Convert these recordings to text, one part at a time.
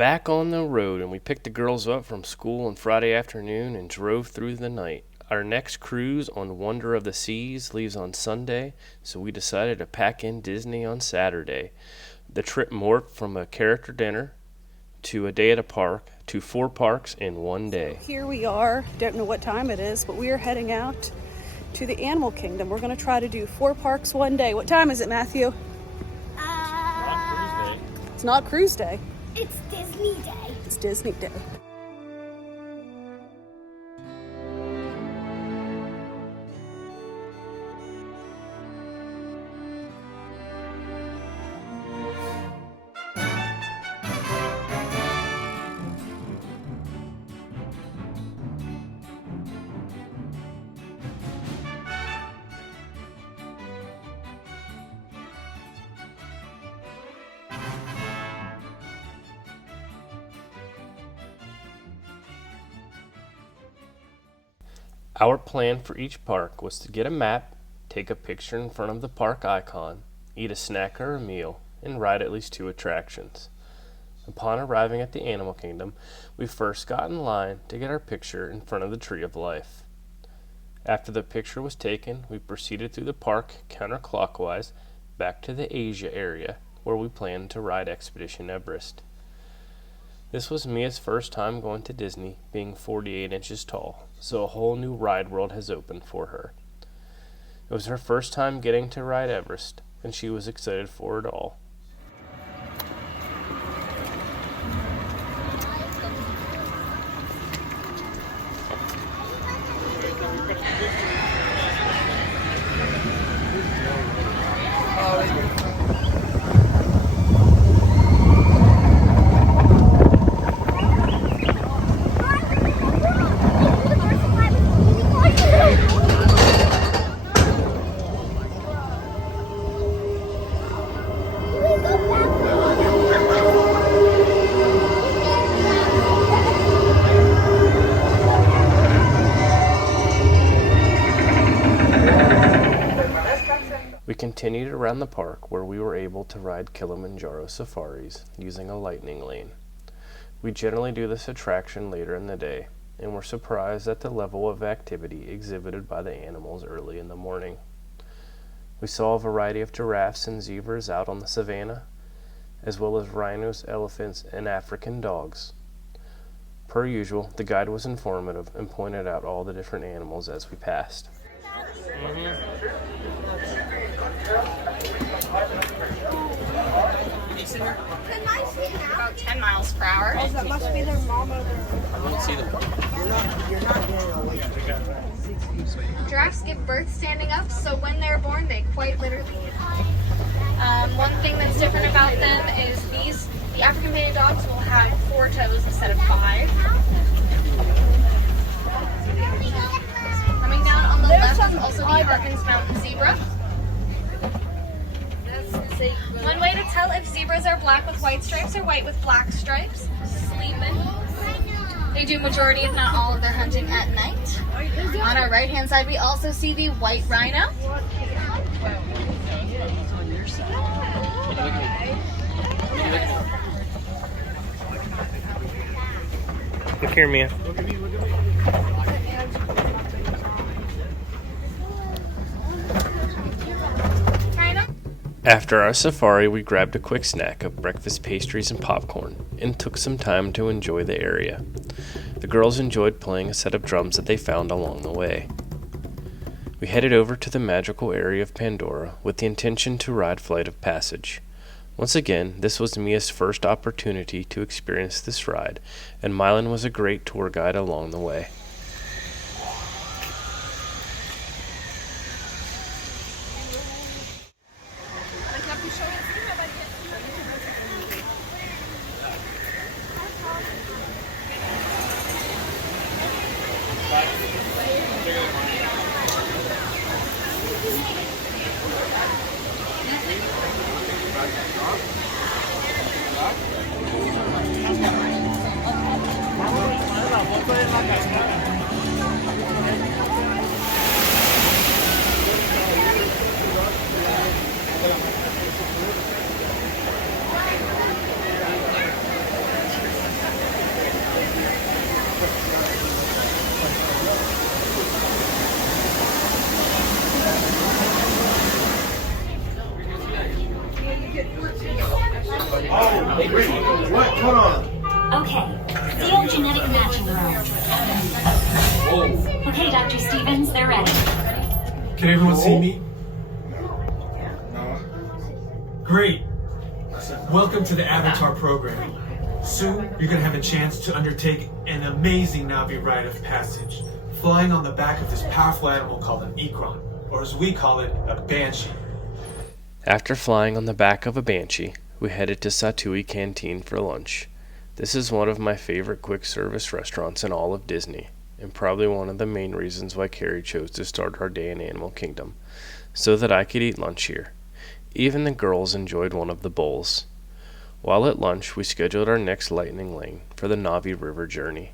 back on the road, and we picked the girls up from school on Friday afternoon and drove through the night. Our next cruise on Wonder of the Seas leaves on Sunday, so we decided to pack in Disney on Saturday. The trip morphed from a character dinner to a day at a park to 4 parks in one day. So here we are. Don't know what time it is, but we are heading out to the Animal Kingdom. We're going to try to do 4 parks one day. What time is it, Matthew? It's not cruise day. It's Disney Day. It's Disney Day. Our plan for each park was to get a map, take a picture in front of the park icon, eat a snack or a meal, and ride at least 2 attractions. Upon arriving at the Animal Kingdom, we first got in line to get our picture in front of the Tree of Life. After the picture was taken, we proceeded through the park counterclockwise back to the Asia area, where we planned to ride Expedition Everest. This was Mia's first time going to Disney, being 48 inches tall, so a whole new ride world has opened for her. It was her first time getting to ride Everest, and she was excited for it all. We continued around the park where we were able to ride Kilimanjaro safaris using a lightning lane. We generally do this attraction later in the day, and were surprised at the level of activity exhibited by the animals early in the morning. We saw a variety of giraffes and zebras out on the savannah, as well as rhinos, elephants, and African dogs. Per usual, the guide was informative and pointed out all the different animals as we passed. About 10 miles per hour. Oh, that must be their mom over there. I don't see them. You're not getting away from them. Giraffes give birth standing up, so when they're born, they quite literally one thing that's different about them is the African painted dogs will have 4 toes instead of 5. Coming down on the left is also the Harkins Mountain Zebra. One way to tell if zebras are black with white stripes or white with black stripes, sleeping. They do majority, if not all, of their hunting at night. On our right hand side, we also see the white rhino. Look here, Mia. After our safari, we grabbed a quick snack of breakfast pastries and popcorn and took some time to enjoy the area. The girls enjoyed playing a set of drums that they found along the way. We headed over to the magical area of Pandora with the intention to ride Flight of Passage. Once again, this was Mia's first opportunity to experience this ride, and Mylan was a great tour guide along the way. Can everyone see me? Great. Welcome to the Avatar program. Soon, you're going to have a chance to undertake an amazing Navi rite of passage, flying on the back of this powerful animal called an Ikron, or as we call it, a Banshee. After flying on the back of a Banshee, we headed to Satui Canteen for lunch. This is one of my favorite quick service restaurants in all of Disney, and probably one of the main reasons why Carrie chose to start our day in Animal Kingdom, so that I could eat lunch here. Even the girls enjoyed one of the bowls. While at lunch, we scheduled our next lightning lane for the Navi River journey.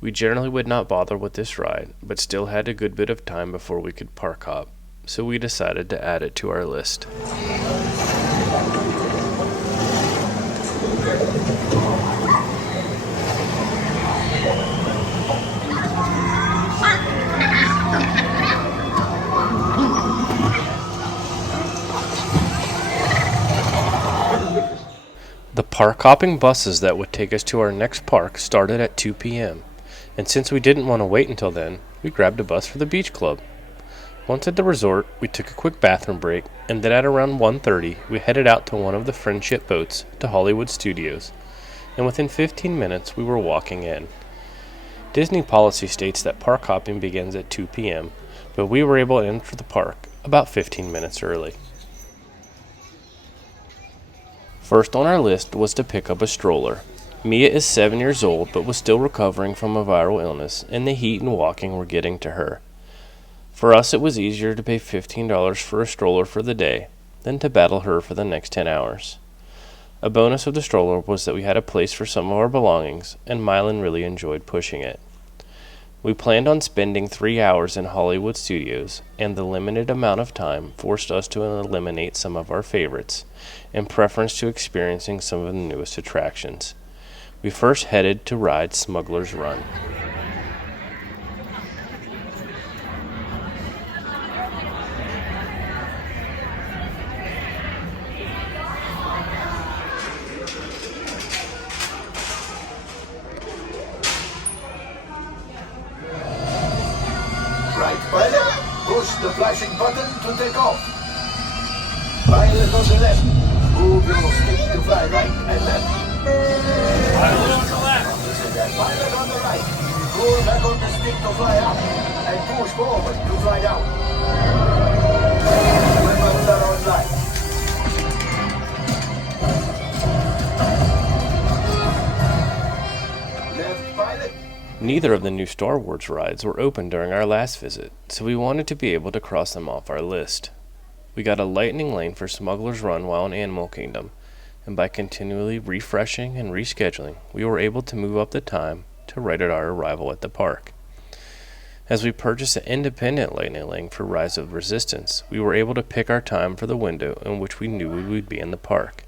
We generally would not bother with this ride, but still had a good bit of time before we could park hop, so we decided to add it to our list. The park hopping buses that would take us to our next park started at 2 p.m., and since we didn't want to wait until then, we grabbed a bus for the beach club. Once at the resort, we took a quick bathroom break, and then at around 1:30, we headed out to one of the friendship boats to Hollywood Studios, and within 15 minutes, we were walking in. Disney policy states that park hopping begins at 2 p.m., but we were able to enter the park about 15 minutes early. First on our list was to pick up a stroller. Mia is 7 years old, but was still recovering from a viral illness, and the heat and walking were getting to her. For us, it was easier to pay $15 for a stroller for the day than to battle her for the next 10 hours. A bonus of the stroller was that we had a place for some of our belongings, and Mylan really enjoyed pushing it. We planned on spending 3 hours in Hollywood Studios, and the limited amount of time forced us to eliminate some of our favorites, in preference to experiencing some of the newest attractions. We first headed to ride Smuggler's Run. Right pilot, push the flashing button to take off. Pilot on the left, move your stick to fly right and left. Pilot on the left. Pilot on the right, pull back on the stick to fly up and push forward to fly down. Weapons are online. Left pilot. Neither of the new Star Wars rides were open during our last visit, so we wanted to be able to cross them off our list. We got a lightning lane for Smuggler's Run while in Animal Kingdom, and by continually refreshing and rescheduling, we were able to move up the time to right at our arrival at the park. As we purchased an independent lightning lane for Rise of Resistance, we were able to pick our time for the window in which we knew we would be in the park.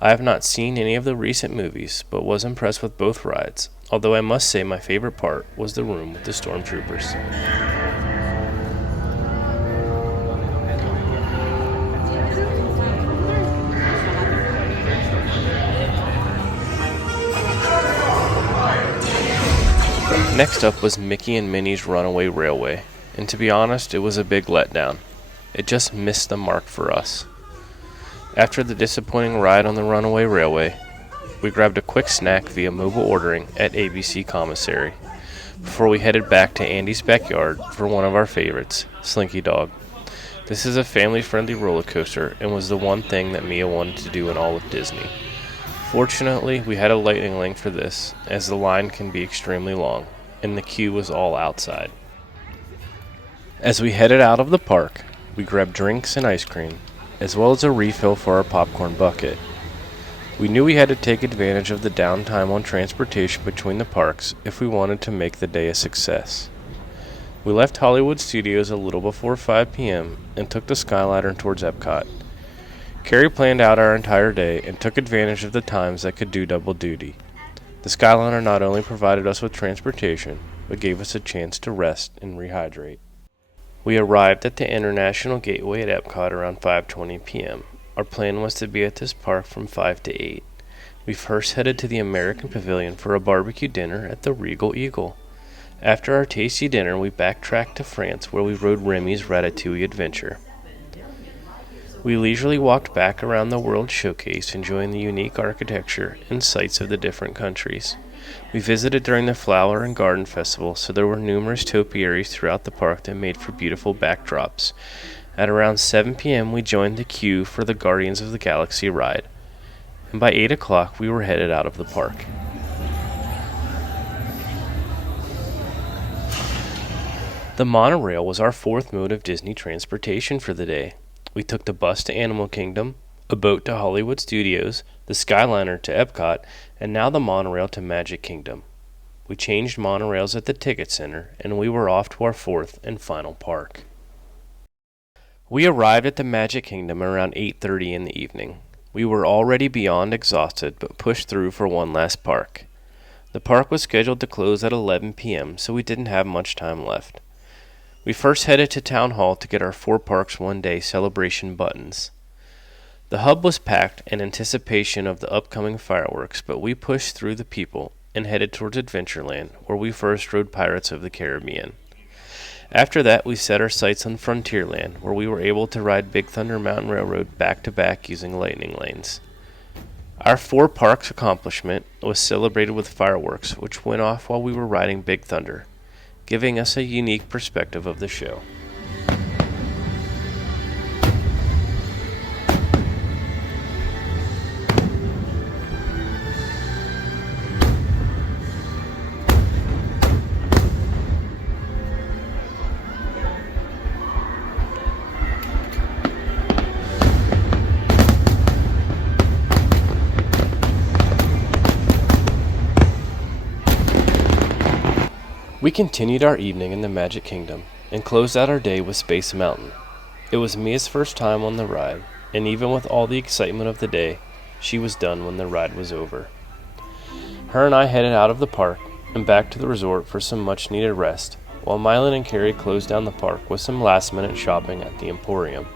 I have not seen any of the recent movies, but was impressed with both rides, although I must say my favorite part was the room with the stormtroopers. Next up was Mickey and Minnie's Runaway Railway, and to be honest, it was a big letdown. It just missed the mark for us. After the disappointing ride on the Runaway Railway, we grabbed a quick snack via mobile ordering at ABC Commissary before we headed back to Andy's Backyard for one of our favorites, Slinky Dog. This is a family-friendly roller coaster and was the one thing that Mia wanted to do in all of Disney. Fortunately, we had a lightning lane for this, as the line can be extremely long, and the queue was all outside. As we headed out of the park, we grabbed drinks and ice cream, as well as a refill for our popcorn bucket. We knew we had to take advantage of the downtime on transportation between the parks if we wanted to make the day a success. We left Hollywood Studios a little before 5 p.m. and took the Skyliner towards Epcot. Carrie planned out our entire day and took advantage of the times that could do double duty. The Skyliner not only provided us with transportation, but gave us a chance to rest and rehydrate. We arrived at the International Gateway at Epcot around 5:20 p.m. Our plan was to be at this park from 5 to 8. We first headed to the American Pavilion for a barbecue dinner at the Regal Eagle. After our tasty dinner, we backtracked to France where we rode Remy's Ratatouille adventure. We leisurely walked back around the World Showcase, enjoying the unique architecture and sights of the different countries. We visited during the Flower and Garden Festival, so there were numerous topiaries throughout the park that made for beautiful backdrops. At around 7 p.m., we joined the queue for the Guardians of the Galaxy ride, and by 8 o'clock, we were headed out of the park. The monorail was our fourth mode of Disney transportation for the day. We took the bus to Animal Kingdom, a boat to Hollywood Studios, the Skyliner to Epcot, and now the monorail to Magic Kingdom. We changed monorails at the ticket center, and we were off to our fourth and final park. We arrived at the Magic Kingdom around 8:30 in the evening. We were already beyond exhausted, but pushed through for one last park. The park was scheduled to close at 11 p.m., so we didn't have much time left. We first headed to Town Hall to get our 4 Parks One Day celebration buttons. The hub was packed in anticipation of the upcoming fireworks, but we pushed through the people and headed towards Adventureland, where we first rode Pirates of the Caribbean. After that, we set our sights on Frontierland, where we were able to ride Big Thunder Mountain Railroad back-to-back using lightning lanes. Our 4 parks accomplishment was celebrated with fireworks, which went off while we were riding Big Thunder, giving us a unique perspective of the show. We continued our evening in the Magic Kingdom and closed out our day with Space Mountain. It was Mia's first time on the ride, and even with all the excitement of the day, she was done when the ride was over. Her and I headed out of the park and back to the resort for some much-needed rest, while Mylon and Carrie closed down the park with some last-minute shopping at the Emporium.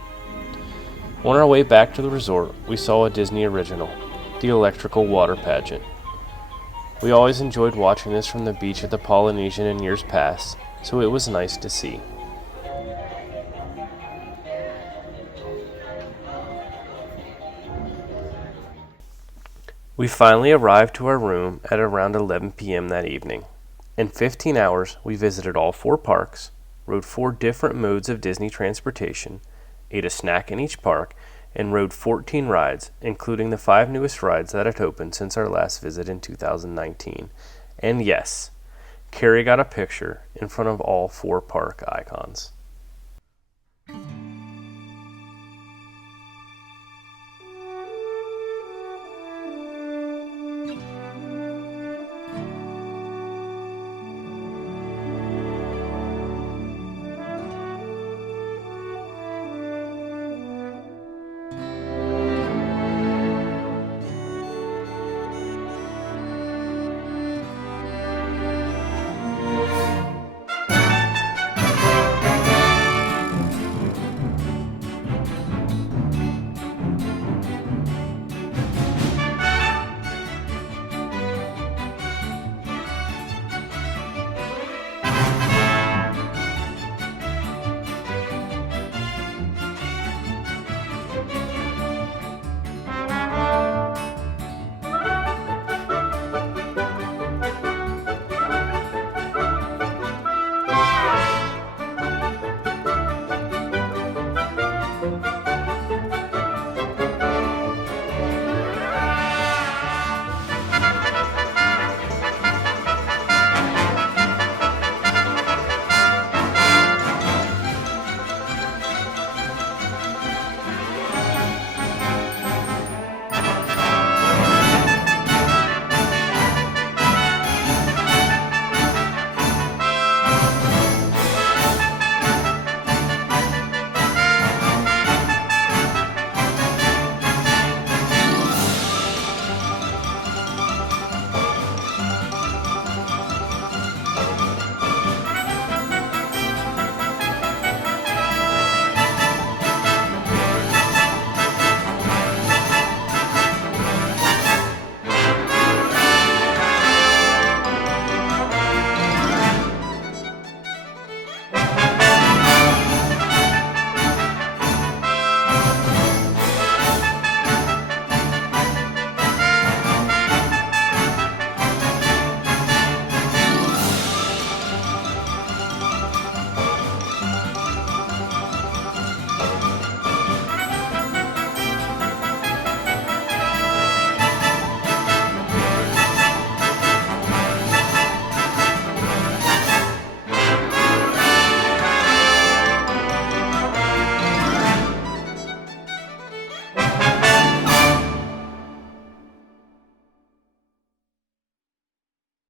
On our way back to the resort, we saw a Disney original, the Electrical Water Pageant. We always enjoyed watching this from the beach at the Polynesian in years past, so it was nice to see. We finally arrived to our room at around 11 p.m. that evening. In 15 hours, we visited all 4 parks, rode 4 different modes of Disney transportation, ate a snack in each park, and rode 14 rides, including the 5 newest rides that had opened since our last visit in 2019. And yes, Carrie got a picture in front of all 4 park icons.